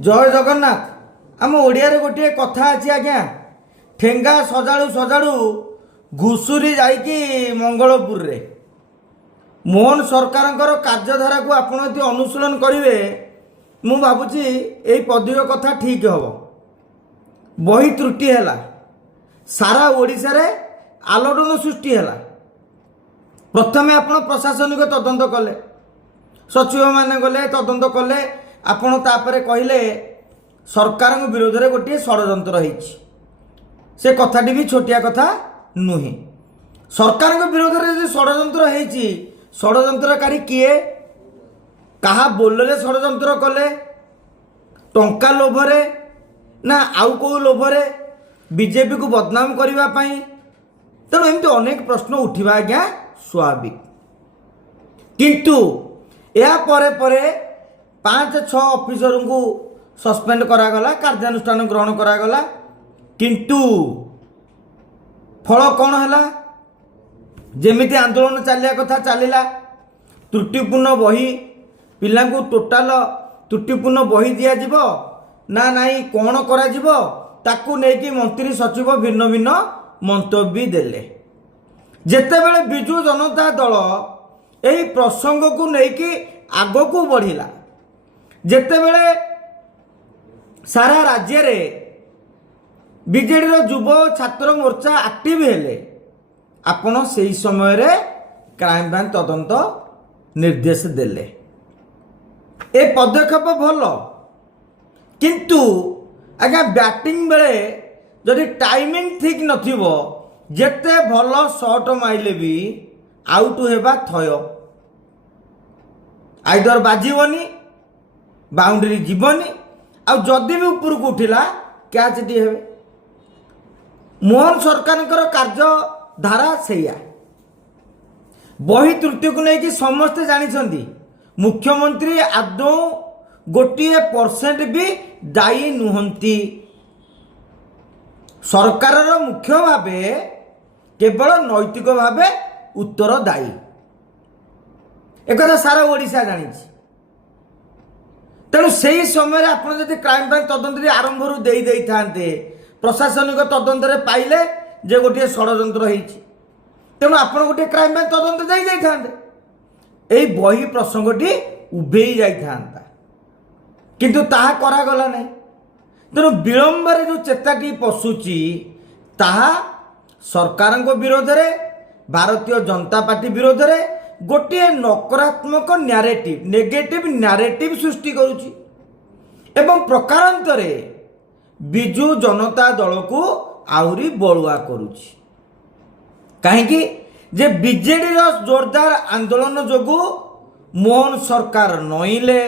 जय जगन्नाथ। आम ओडिया रे गोटे कथा अच्छी आज्ञा, ठेंगा सजाड़ू सजाड़ू घुसुरी जाइकी मंगलपुर रे। मोहन सरकार कार्यधारा को आपण यदि अनुशीलन करेंगे मु भावुची यही पदवीय कथा ठीक हम। बही त्रुटि है सारा ओडिशा रे आलोड़न सृष्टि है। प्रथमे आपण प्रशासनिक तदंत कले, सचिव माने गले तदंत कले, आपण तापरे कहले सरकार विरोध में गोटे षड्यंत्र होइछि। से कथाटी भी छोटिया कथा नुहे। सरकार विरोध में जो षड्यंत्र होइछि, षड्यंत्रकारी किए, कहा बोलरे षड्यंत्र कले, टंका लोभरे ना आउ को लोभरे बीजेपी को बदनाम करने पाई। तेणु एमती अनेक प्रश्न उठा आज्ञा स्वाभाविक। किंतु या परे परे 5-6 ऑफिसर को सस्पेंड करागला, कार्यानुष्ठान ग्रहण करागला। किंतु फल कौन है? जेमिति आंदोलन चलिया कथा चलिला। त्रुटिपूर्ण बही पिला को टोटाल त्रुटिपूर्ण बही दिया जिवो ना नाई कौन करा जिवो ताकू नेकी मंत्री सचिव भिन्न भिन्न मंतव्य देले। जेतेबेले बिजु जनता दल एही प्रसंग को नेकी आगो को बढ़िला, जेतेबेले सारा राज्य रे बीजेडी रो युव छात्र मोर्चा एक्टिव हेले, आपण सेही समय रे क्राइम ब्रांच तदंत निर्देश देले। ए पदक्षेप भल, किंतु आज्ञा बैटिंग बेले जदि टाइमिंग ठीक नथिबो जेते भल शॉट माइले भी आउट हेबा थय। आइदर बाजीवनी, बाउंड्री जीवनी, आ जदि भी ऊपर को उठिला कैच टी हेबे। मोहन सरकार कार्यधारा सेया। बही त्रुटि को लेकिन समस्ते जानी मुख्यमंत्री आदौ गोटे % भी दायी नुहंती। सरकार मुख्य भावे केवल नैतिक भावे उत्तरदायी। एक सारा ओडिशा जानी। तेणु से ही समय आपड़ जब क्राइम ब्रांच तदंत आरंभ दे था, प्रशासनिक तदंत पाइले जे गोटे षड्यंत्र होइछि, तेणु आपण गोटे क्राइम ब्रांच तदंत दे था, यही बही प्रसंगटी उभेई जाता, किंतु ताहा करागला नहीं। तेणु विलंब जो चेताटी पशुची ताहा सरकार विरोध में, भारतीय जनता पार्टी विरोध में गोटे नकारात्मक न्यारेटिव, नेगेटिव न्यारेटिव सृष्टि करुछि एवं प्रकारांतरे बिजु जनता दल को आहुरी बलुआ करुछि। काहेकि जे बीजेडी रो जोरदार आंदोलन जोगु मोहन सरकार नईले,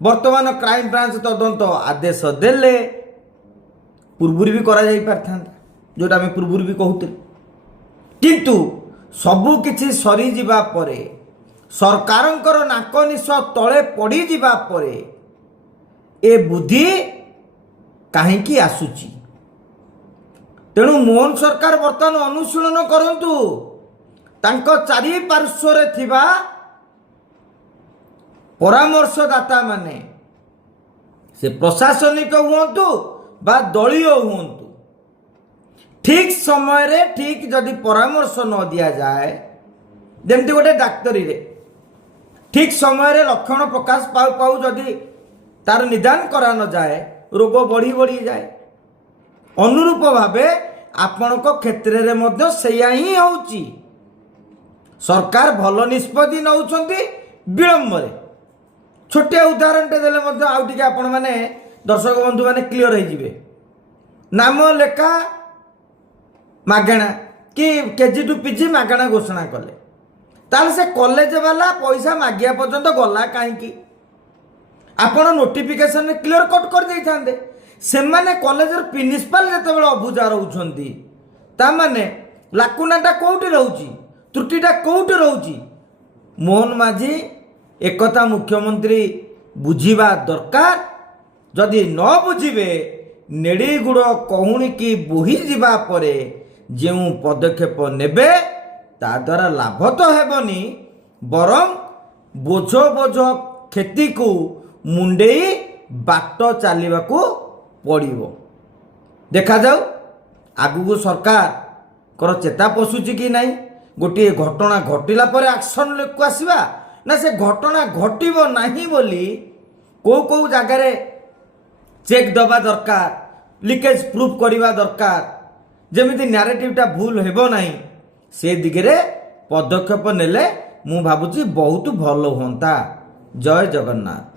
वर्तमान क्राइम ब्रांच तदंत आदेश देले। पूर्वरी भी करा जाई पारथांता, जोटा आम पूर्वरी भी कहते, किंतु सबु किछि सरी जिबा परे, सरकारंकर नाक निश तले पड़ी जिबा परे ए बुद्धि काहेकि आसुची। तेणु मोहन सरकार वर्तमान अनुशीलन करंतु तांको चारि पार्श्व रे थिबा परामर्शदाता माने, से प्रशासनिक हुंतु बा दलीय हुंतु, ठीक समय रे ठीक जदि परामर्श न दिया जाए, जमती गोटे डाक्तरी रे ठीक समय रे लक्षण प्रकाश पाऊ पाऊ जदि तार निदान करा न जाए, रोग बढ़ी बढ़ी जाए। अनुरूप भावे आपण क्षेत्र रे मध्य सेया ही होउची। सरकार भल निष्पत्ति नउछंती विलंब रे। छोटे उदाहरण टे देले मध्य आउ टिके आपण माने दर्शक बंधु माने क्लियर हो जिवे। नाम लेखा मागणा कि केजी टू पीजी मागणा घोषणा कले, ताल से कॉलेज वाला पैसा मागिया पर्यंत गला कहीं आपण नोटिफिकेशन क्लियर कट कर दे थांदे। से माने कॉलेज प्रिंसिपल जते बेले अबुझा रहउछंती, ता माने लाकुनाटा कोउटी रहउची, त्रुटिटा कोउटी रहउची। मोहन माझी एकथा मुख्यमंत्री बुझीबा दरकार। जदि न बुझीबे नेड़ी गुड़ कहूणी की बोही जीवा परे जेउ पदक्षेप नेबे ता द्वारा लाभ तो हेबनी, बरं बोझ बोझ क्षति को मुंडेई ବାଟ ଚାଲିବାକୁ ପଡ଼ିବ। ଦେଖାଯାଉ ଆଗକୁ ସରକାରଙ୍କର ଚେତା ପଶୁଛି କି ନାହିଁ। ଗୋଟିଏ ଘଟଣା ଘଟିଲା ପରେ ଆକ୍ସନ୍କୁ ଆସିବା, ନା ସେ ଘଟଣା ଘଟିବ ନାହିଁ ବୋଲି କେଉଁ ଜାଗାରେ ଚେକ୍ ଦେବା ଦରକାର, ଲିକେଜ୍ ପ୍ରୁଫ୍ କରିବା ଦରକାର, ଯେମିତି ନ୍ୟାରେଟିଭ୍ଟା ଭୁଲ ହେବ ନାହିଁ, ସେ ଦିଗରେ ପଦକ୍ଷେପ ନେଲେ ମୁଁ ଭାବୁଛି ବହୁତ ଭଲ ହୁଅନ୍ତା। ଜୟ ଜଗନ୍ନାଥ।